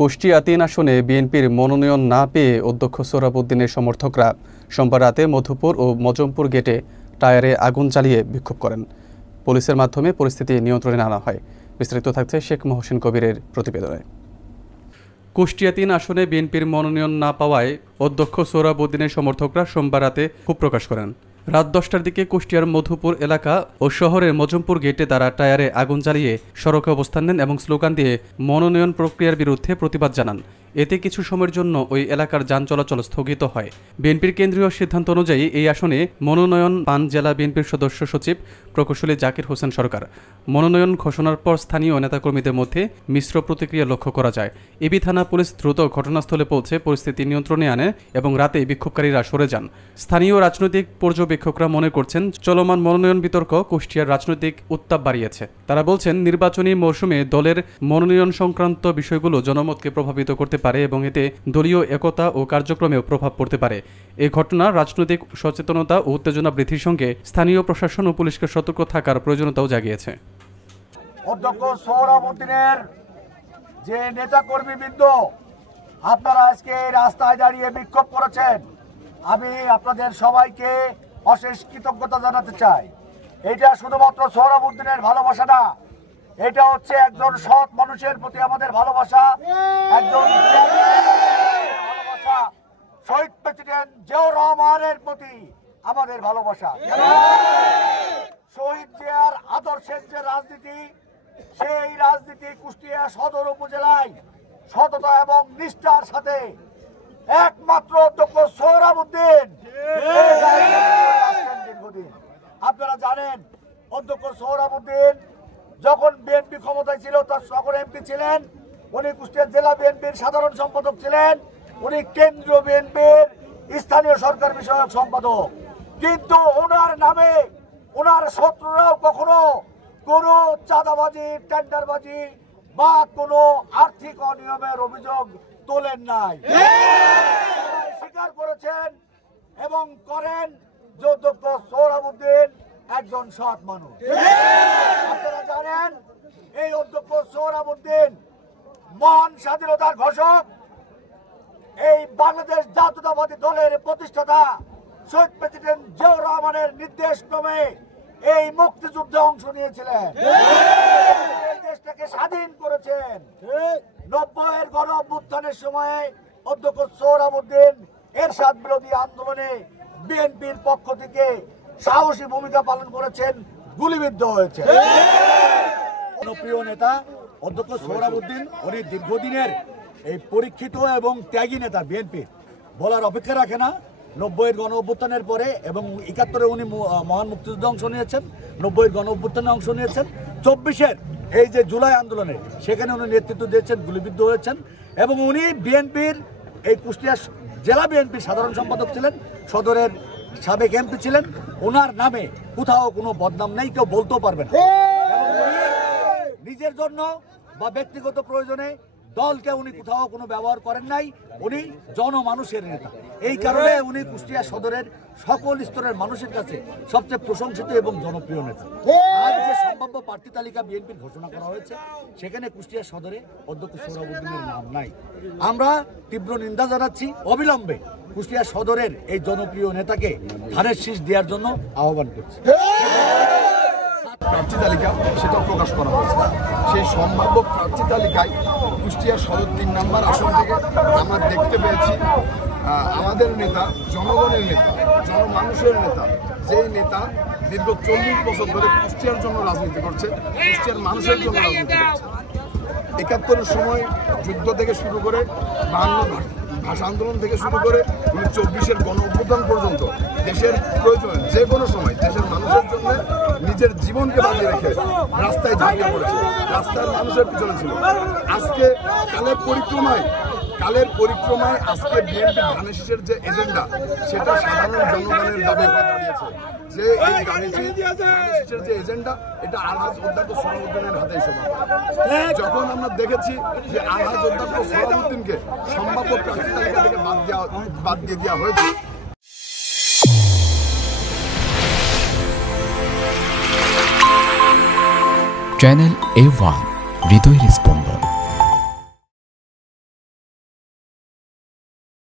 কুষ্টিয়া ৩ আসনে বিএনপির মনোনয়ন না পেয়ে অধ্যক্ষ সোহরাবউদ্দিনের সমর্থকরা সোমবার রাতে মধুপুর ও মজমপুর গেটে টায়ারে আগুন জ্বালিয়ে বিক্ষোভ করেন। পুলিশের মাধ্যমে পরিস্থিতি নিয়ন্ত্রণে আনা হয়। বিস্তারিত থাকছে শেখ মহসিন কবিরের প্রতিবেদনে। কুষ্টিয়া ৩ আসনে বিএনপির মনোনয়ন না পাওয়ায় অধ্যক্ষ সোহরাবউদ্দিনের সমর্থকরা সোমবার রাতে ক্ষোভ প্রকাশ করেন। রাত 10টার দিকে কুষ্টিয়ার মধুপুর এলাকা ও শহরের মজমপুর গেটে তারা টায়ারে আগুন জ্বালিয়ে সড়কে অবস্থান নেন এবং স্লোগান দিয়ে মনোনয়ন প্রক্রিয়ার বিরুদ্ধে প্রতিবাদ জানান। এতে কিছু সময়ের জন্য ওই এলাকার যান চলাচল স্থগিত হয়। বিএনপির কেন্দ্রীয় সিদ্ধান্ত অনুযায়ী এই আসনে মনোনয়ন পান জেলা বিএনপির সদস্য সচিব প্রকৌশলী জাকির হোসেন সরকার। মনোনয়ন ঘোষণার পর স্থানীয় নেতাকর্মীদের মধ্যে মিশ্র প্রতিক্রিয়া লক্ষ্য করা যায়। এবি থানা পুলিশ দ্রুত ঘটনাস্থলে পৌঁছে পরিস্থিতি নিয়ন্ত্রণে আনে এবং রাতে বিক্ষোভকারীরা সরে যান। স্থানীয় রাজনৈতিক পর্যবেক্ষকরা মনে করছেন চলমান মনোনয়ন বিতর্ক কুষ্টিয়ার রাজনৈতিক উত্তাপ বাড়িয়েছে। তারা বলছেন নির্বাচনী মৌসুমে দলের মনোনয়ন সংক্রান্ত বিষয়গুলো জনমতকে প্রভাবিত করতে পারে এবং এতে দলীয় একতা ও কার্যক্রমেও প্রভাব পড়তে পারে। এই ঘটনা রাজনৈতিক সচেতনতা ও উত্তেজনা বৃদ্ধির সঙ্গে স্থানীয় প্রশাসন ও পুলিশকে সতর্ক থাকার প্রয়োজনীয়তাও জাগিয়েছে। অধ্যক্ষ সোহরাবউদ্দিনের যে নেতাকর্মীবৃন্দ আপনারা আজকে রাস্তায় দাঁড়িয়ে বিক্ষোভ করেছেন, আমি আপনাদের সবাইকে অশেষ কৃতজ্ঞতা জানাতে চাই। এটা শুধুমাত্র সোহরাবউদ্দিনের ভালোবাসা না, এটা হচ্ছে একজন সৎ মানুষের প্রতি আমাদের ভালোবাসা, একজন ভালোবাসা শহীদ প্রেসিডেন্ট জিয়াউর রহমানের প্রতি আমাদের ভালোবাসা। শহীদ জিয়ার আদর্শের যে রাজনীতি, সেই রাজনীতি কুষ্টিয়া সদর উপজেলায় সততা এবং নিষ্ঠার সাথে একমাত্র অধ্যক্ষ সোহরাবউদ্দিন দীর্ঘদিন। আপনারা জানেন অধ্যক্ষ সোহরাবউদ্দিন যখন বিএনপি ক্ষমতায় ছিল তখন এমপি ছিলেন, উনি কুষ্টিয়া জেলা বিএনপির সাধারণ সম্পাদক ছিলেন, উনি কেন্দ্রীয় বিএনপির স্থানীয় সরকার বিষয়ক সম্পাদক। কিন্তু ওনার নামে ওনার শত্রুরাও কখনো কোনো চাঁদাবাজি, টেন্ডারবাজি বা কোনো আর্থিক অনিয়মের অভিযোগ তোলেন নাই। স্বীকার করেছেন এবং করেন যে অধ্যক্ষ সোহরাবউদ্দিন একজন সৎ মানুষ। আপনারা জানেন এই অধ্যক্ষ সোহরাবউদ্দিন মহান স্বাধীনতার ঘোষক, এই বাংলাদেশ জাতীয়তাবাদী দলের প্রতিষ্ঠাতা শহীদ প্রেসিডেন্ট জিয়াউর রহমানের নির্দেশ ক্রমে এই মুক্তিযুদ্ধে অংশ নিয়েছিলেন, এই দেশটাকে স্বাধীন করেছেন। 90-এর গণ অভ্যুত্থানের সময়ে অধ্যক্ষ সোহরাবউদ্দিন এরশাদ বিরোধী আন্দোলনে বিএনপির পক্ষ থেকে সাহসী ভূমিকা পালন করেছেন, গুলিবিদ্ধ হয়েছে। জনপ্রিয় নেতা অধ্যক্ষ সোহরাবউদ্দিন, উনি দীর্ঘদিনের এই পরীক্ষিত এবং ত্যাগী নেতা। বিএনপি বলার অপেক্ষা রাখে না। 90-এর গণ অভ্যুত্থানের পরে এবং 71-এ উনি মহান মুক্তিযুদ্ধে অংশ নিয়েছেন, 90-এর গণ অভ্যুত্থানে অংশ নিয়েছেন, 24-এর এই যে জুলাই আন্দোলনে সেখানে উনি নেতৃত্ব দিয়েছেন, গুলিবিদ্ধ হয়েছেন এবং উনি বিএনপির এই কুষ্টিয়া জেলা বিএনপির সাধারণ সম্পাদক ছিলেন, সদরের সাবেক এমপি ছিলেন। ওনার নামে কোথাও কোনো বদনাম নেই, কেউ বলতেও পারবে না। নিজের জন্য বা ব্যক্তিগত প্রয়োজনে দলকে উনি কোথাও কোনো ব্যবহার করেন নাই। উনি জনমানুষের নেতা, এই কারণে উনি কুষ্টিয়া সদরের সকল স্তরের মানুষের কাছে সবচেয়ে প্রশংসিত এবং জনপ্রিয় নেতা। আজ যে সম্ভাব্য প্রার্থী তালিকা বিএনপির ঘোষণা করা হয়েছে সেখানে কুষ্টিয়া সদরে অধ্যক্ষ সোহরাবউদ্দিনের নাম নাই। আমরা তীব্র নিন্দা জানাচ্ছি। অবিলম্বে কুষ্টিয়া সদরের এই জনপ্রিয় নেতাকে ধানের শীষ দেওয়ার জন্য আহ্বান করছি। প্রার্থী তালিকা সেটা প্রকাশ করা হয়েছে। সেই সম্ভাব্য প্রার্থী তালিকায় কুষ্টিয়া সদর 3 নম্বর আসন থেকে আমরা দেখতে পেয়েছি আমাদের নেতা, জনগণের নেতা, জনমানুষের নেতা, যেই নেতা দীর্ঘ 40 বছর ধরে কুষ্টিয়ার জন্য রাজনীতি করছে, কুষ্টিয়ার মানুষের জন্য রাজনীতি করছে। 71-এর সময় যুদ্ধ থেকে শুরু করে 52 ভাষা আন্দোলন থেকে শুরু করে 24-এর গণ অভ্যুত্থান পর্যন্ত দেশের প্রয়োজনে যে কোনো সময় দেশের মানুষের জন্য নিজের জীবনকে বাজিয়ে রেখে রাস্তায় ঝাঁপিয়ে পড়েছে, রাস্তার মানুষের পিছনে ছিল। আজকে কালের পরিক্রমায় আজকে বিএনপি ধানের শীষের যে এজেন্ডা সেটা সাধারণ জনগণের দাবি হয়ে দাঁড়িয়েছে যে এই ধানের শীষের যে এজেন্ডা এটা আলহাজ অধ্যক্ষ সোহরাবউদ্দিনের হাতেই সমান। যখন আমরা দেখেছি যে আলহাজ অধ্যক্ষ সোহরাবউদ্দিনকে সম্ভাব্য প্রার্থী তালিকা থেকে বাদ দিয়ে দেওয়া হয়েছে। চ্যানেল A1 হৃদয়ের স্পন্দন।